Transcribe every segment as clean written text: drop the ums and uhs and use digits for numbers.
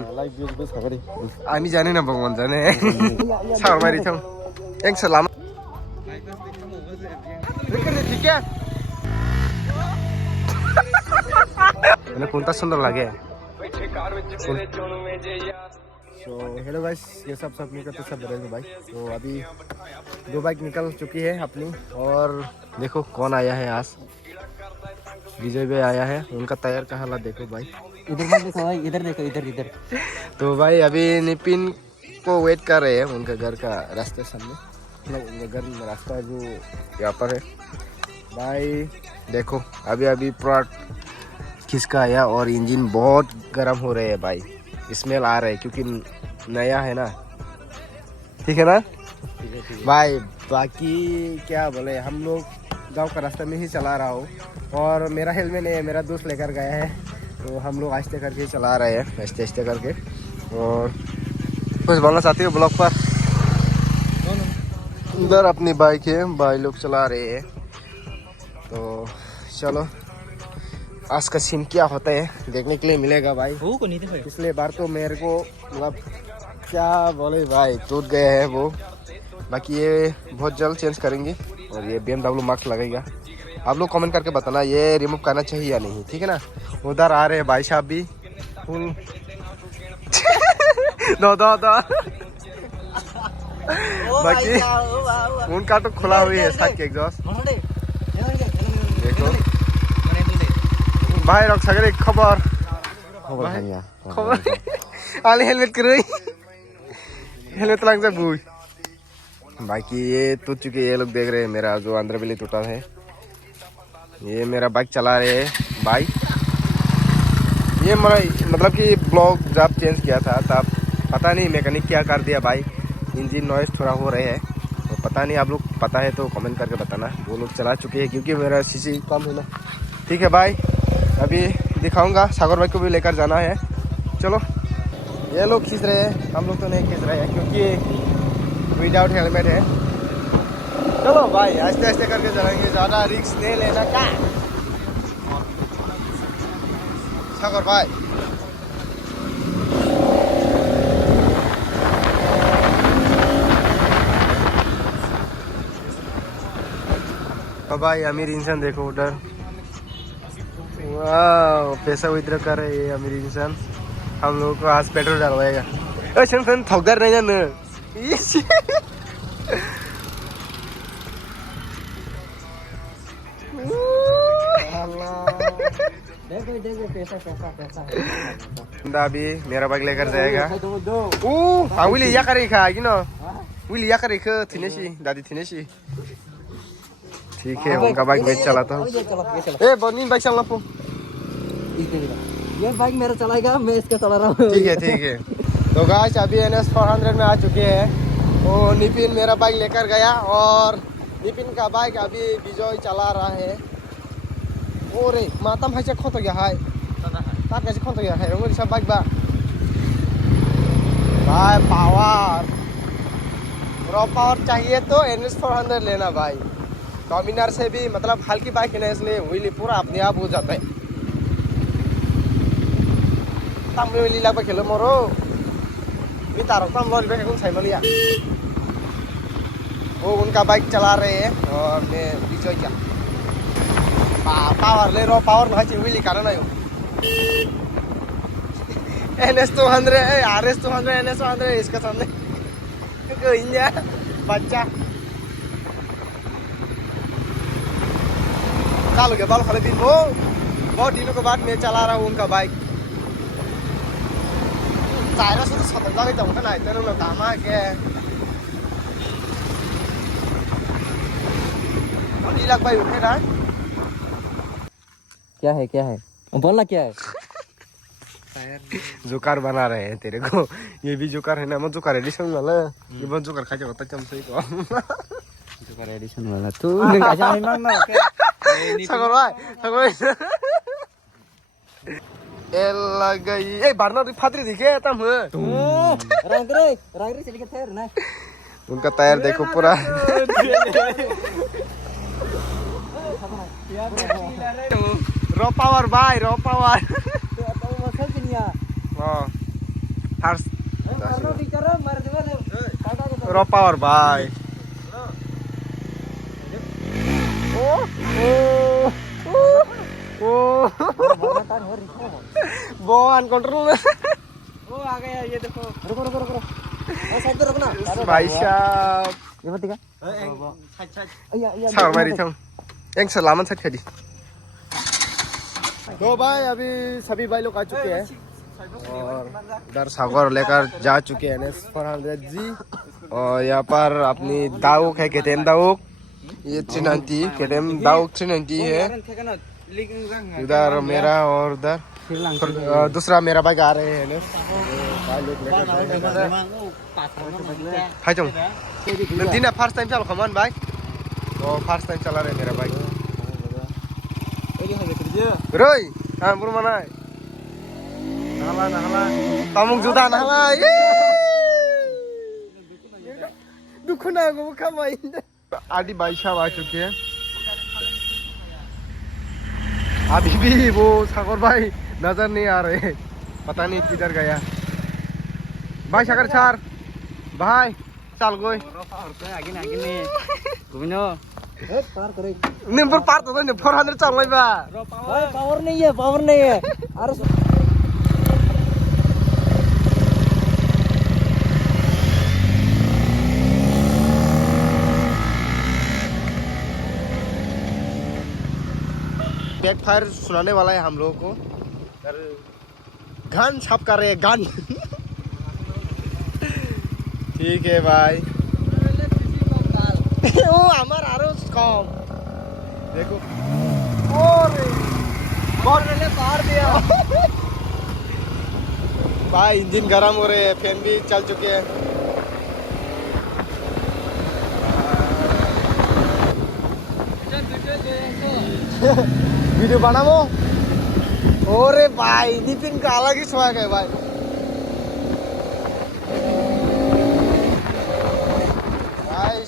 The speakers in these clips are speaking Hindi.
आमी जाने ना भगवान जाने सावरबारी थां एक लामा ठीक है मैंने कुंता सुंदर लगे तो हेलो गाइस ये सब निकल तो सब बदल भाई। तो अभी 2 बाइक निकल चुकी है अपनी और देखो कौन आया है आज विजय भाई आया है। उनका टायर का हालत देखो भाई इधर मत देखो भाई इधर देखो इधर तो भाई अभी निपिन को वेट कर रहे हैं उनका घर का रास्ते सामने उनका घर रास्ता जो यहाँ पर है भाई। देखो अभी पूरा खिसका आया और इंजन बहुत गर्म हो रहे है भाई स्मेल आ रहा है क्योंकि नया है ना ठीक है ना भाई। बाकी क्या बोले हम लोग गांव का रास्ता में ही चला रहा हूँ और मेरा हेलमेट नहीं है मेरा दोस्त लेकर गया है तो हम लोग आहिस्ते करके चला रहे हैं आहिस्ते करके। और कुछ बोलना चाहती हो ब्लॉग पर उधर अपनी बाइक है भाई लोग चला रहे हैं। तो चलो आज का सीन क्या होता है देखने के लिए मिलेगा भाई। पिछले बार तो मेरे को मतलब क्या बोले भाई टूट गए हैं वो। बाकी ये बहुत जल्द चेंज करेंगे और ये BMW मार्क्स लगेगा। आप लोग कमेंट करके बताना ये रिमूव करना चाहिए या नहीं ठीक है ना। उधर आ रहे हैं भाई साहब भी फुल दो बाकी उनका तो खुला हुई है साथ के एग्जॉस्ट देखो भाई रख सके खबर आले हेलमेट कर हेलमेट लग जा बुई। बाकी ये टूट चुके ये लोग देख रहे हैं मेरा जो अंदर बिल्ली टूटा है। ये मेरा बाइक चला रहे हैं बाइक ये मतलब कि ब्लॉक जब चेंज किया था तब पता नहीं मैकेनिक क्या कर दिया भाई इंजन नॉइस थोड़ा हो रहे हैं तो पता नहीं आप लोग पता है तो कमेंट करके बताना। वो लोग चला चुके हैं क्योंकि मेरा सीसी कम है ना ठीक है भाई। अभी दिखाऊंगा सागर भाई को भी लेकर जाना है। चलो ये लोग खींच रहे हैं हम लोग तो नहीं खींच रहे हैं क्योंकि विदाउट हेलमेट है। चलो भाई आहिस्ते करके चलेंगे ज़्यादा रिस्क नहीं लेना क्या सागर भाई। तो भाई अमीर इंसान देखो उधर वाह पैसा विड्रॉ कर रहे हैं अमीर इंसान। हम लोगों को आज पेट्रोल डलवाएगा ठोकर नहीं जाना देखो पैसा अभी मेरा बाइक लेकर जाएगा विली या करेगा कि ना विली या करेगा थिनेसी दादी थिनेसी ठीक है उनका बाइक मैं चलाता हूँ। ए बनी बाइक चलना पो ये बाइक मेरा चलाएगा मैं इसका चला रहा हूँ ठीक है। तो गाइस अभी NS 400 में आ चुके हैं। तो निपिन मेरा बाइक लेकर गया और निपिन का बाइक अभी विजय चला रहा है। ओरे मातम है खो तो गया है ताक कैसे खो तो गया है रोंगे सब बाइक बा भाई पावर चाहिए तो NS 400 लेना भाई। डोमिनार से भी मतलब हल्की बाइक है ना इसलिए व्हीली पूरा अपने आप हो जाता है। तम व्हीली लग खेलो मोरो भी तारो तम लॉरी पे कौन साइकिल लिया वो उनका बाइक चला रहे हैं और मैं विजय क्या पावर ले रो पावर ना चाहिए व्हीली कारण आयो NS 200 RS 200 NS 200 इसका सामने कहीं बच्चा चालू गया बाल खाली दिन बहुत दिनों के बाद मैं चला रहा हूँ उनका बाइक। टायर से तो सतर्क जाके जाऊँगा ना इतना लोग काम आ गया लाख भाई उठे ना क्या है बोलना क्या है जोकार बना रहे हैं तेरे को। ये भी जोकार है ना मैं जोकार एडिशन वाला ये बहुत जोकार खा जाता चमचे को जोकार एडिशन वाला तू अच्छा नहीं मांगना सागर भाई एला गई ए बारना फादरी दिखे तम रांगरे चल के थे ना उनका टायर देखो पूरा रॉ पावर भाई रॉ पावर तो मसल दुनिया हां Harus Karena bicara mari coba deh. Kata gitu. raw power bye. Oh, Kan hori. bawan control. Oh, आ गया ये देखो. रुको. साइड पे रखना. भाई साहब ये मत दिखा. iya. सागर मारी था एक सलामत साथ खड़ी तो भाई अभी सभी भाई लोग आ चुके हैं और इधर सागर लेकर जा चुके हैं NS 400 जी और यहाँ पर अपनी दाऊक है KTM दाऊक ये 390 KTM दाऊक 390 है इधर मेरा और उधर दूसरा मेरा बाइक आ रहे हैं NS भाई लोग लेकर हाय चलो दिन फर्स्ट टाइम चलो कमान भाई तो फर्स्ट टाइम चला रहे मेरा बाइक रोई हाँ बुर mana nahala tamung juta nahala दुखना को कमाइन आदि भाई साहब आ चुके हैं अभी भी वो सागर भाई नजर नहीं आ रहे पता नहीं किधर गया भाई सागर चार भाई चल गए आगे nih. Gumino. पार करे. नंबर पार तो नहीं 400 चल रही बा पावर नहीं है harus बैकफायर सुनाने वाला है हम लोगों को गन छाप कर रहे हैं गन ठीक है भाई ओ हमारा आरोस कम देखो और ले पार दिया. भाई इंजन गरम हो रहे हैं फैन भी चल चुके हैं वीडियो बनाओ ओरे भाई नितिन का अलग ही स्वाग है भाई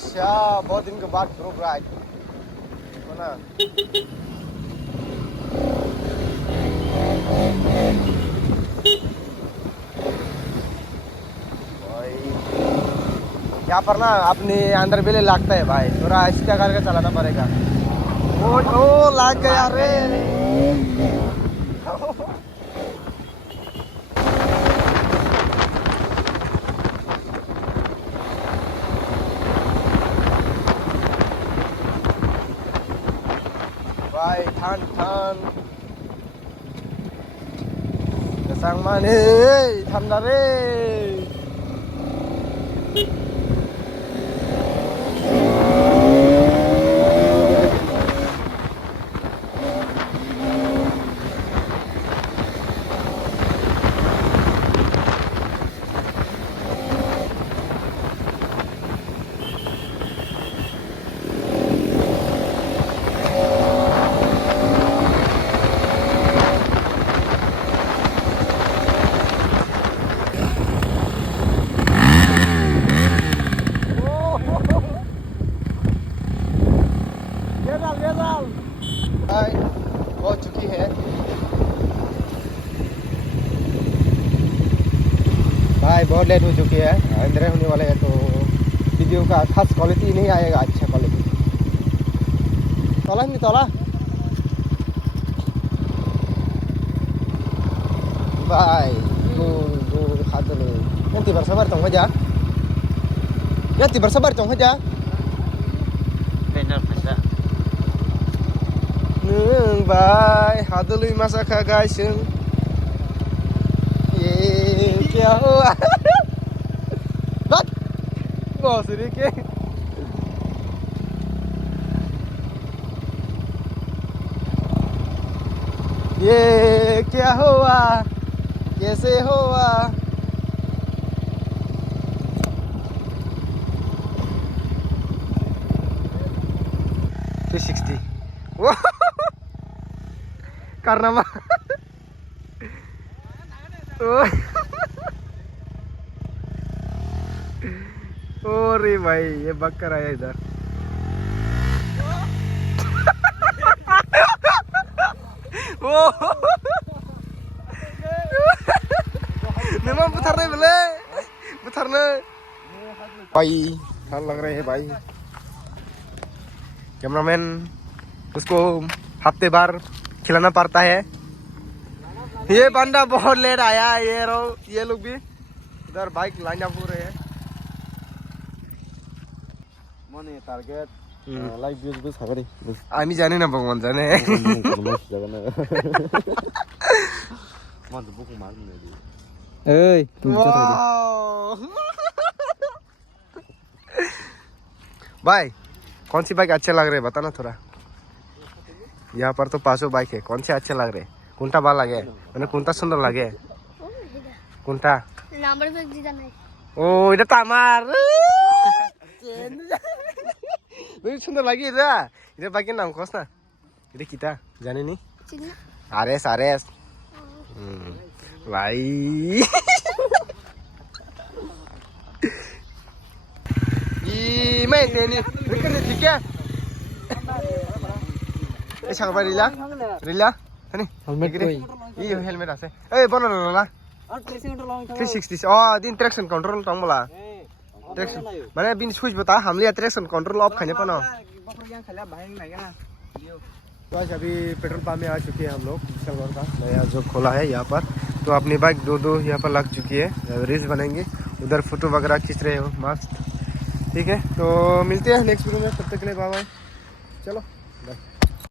शाह बहुत दिन के बाद ग्रुप राइड ना यहाँ पर ना अपने अंदर बेले लगता है भाई थोड़ा इसका करके चलाना पड़ेगा ओ लाग गया रे भाई थान kesang mana ठंडा रे हो चुकी है भाई बहुत लेट हो चुकी है अंधेरे होने वाले हैं तो वीडियो का खास क्वालिटी नहीं आएगा अच्छा क्वालिटी तोला नहीं तोला भाई हाथ nanti bersabar tong aja nanti bersabar tong aja benar bisa. भाई हादुलुई मसा खा गाइसं ये क्या हुआ बस बॉस रे के ये क्या हुआ कैसे हुआ तो 60 karena mah oh रे भाई ये बकरा है इधर memang putar नहीं बोले बुथरने भाई ठंड लग रहे हैं भाई कैमरामैन उसको हफ्ते बार खिलाना पड़ता है ये बंदा बहुत लेट आया ये लोग भी इधर बाइक लाइन अप हो रहे हैं मने टारगेट लाइक व्यूज बस हागरी आमी जाने ना भगवान जाने मन तो बुक मार ने दी एय भाई कौन सी बाइक अच्छे लग रहे हैं बताना थोड़ा यहाँ पर तो 500 बाइक है कौन से अच्छे लग रहे कुंटा बाल लगे मैंने कुंटा सुंदर लगे कुंटा नंबर पे जीता नहीं ओ इधर तामार सुंदर लगी इधर बाइक के नाम कौन सा इधर किता जाने नहीं चिन्ना आरएस भाई ये मैं तेरी ठीक है ए छाका रिला हनी हेलमेट कोई ये हेलमेट আছে ए बन ला 360 दिन ट्रैक्शन कंट्रोल तंबला ट्रैक्शन माने बिन स्विच बता हमले ट्रैक्शन कंट्रोल ऑफ खाने पर ना तो आज अभी पेट्रोल पंप में आ चुके हैं हम लोग डिजिटल का नया जो खोला है यहाँ पर तो अपनी बाइक दो यहाँ पर लग चुकी है रील्स बनेंगे उधर फोटो वगैरह खींच रहे हो मस्त ठीक है तो मिलते हैं नेक्स्ट वीडियो में तब तक के लिए बाय बाय चलो बाय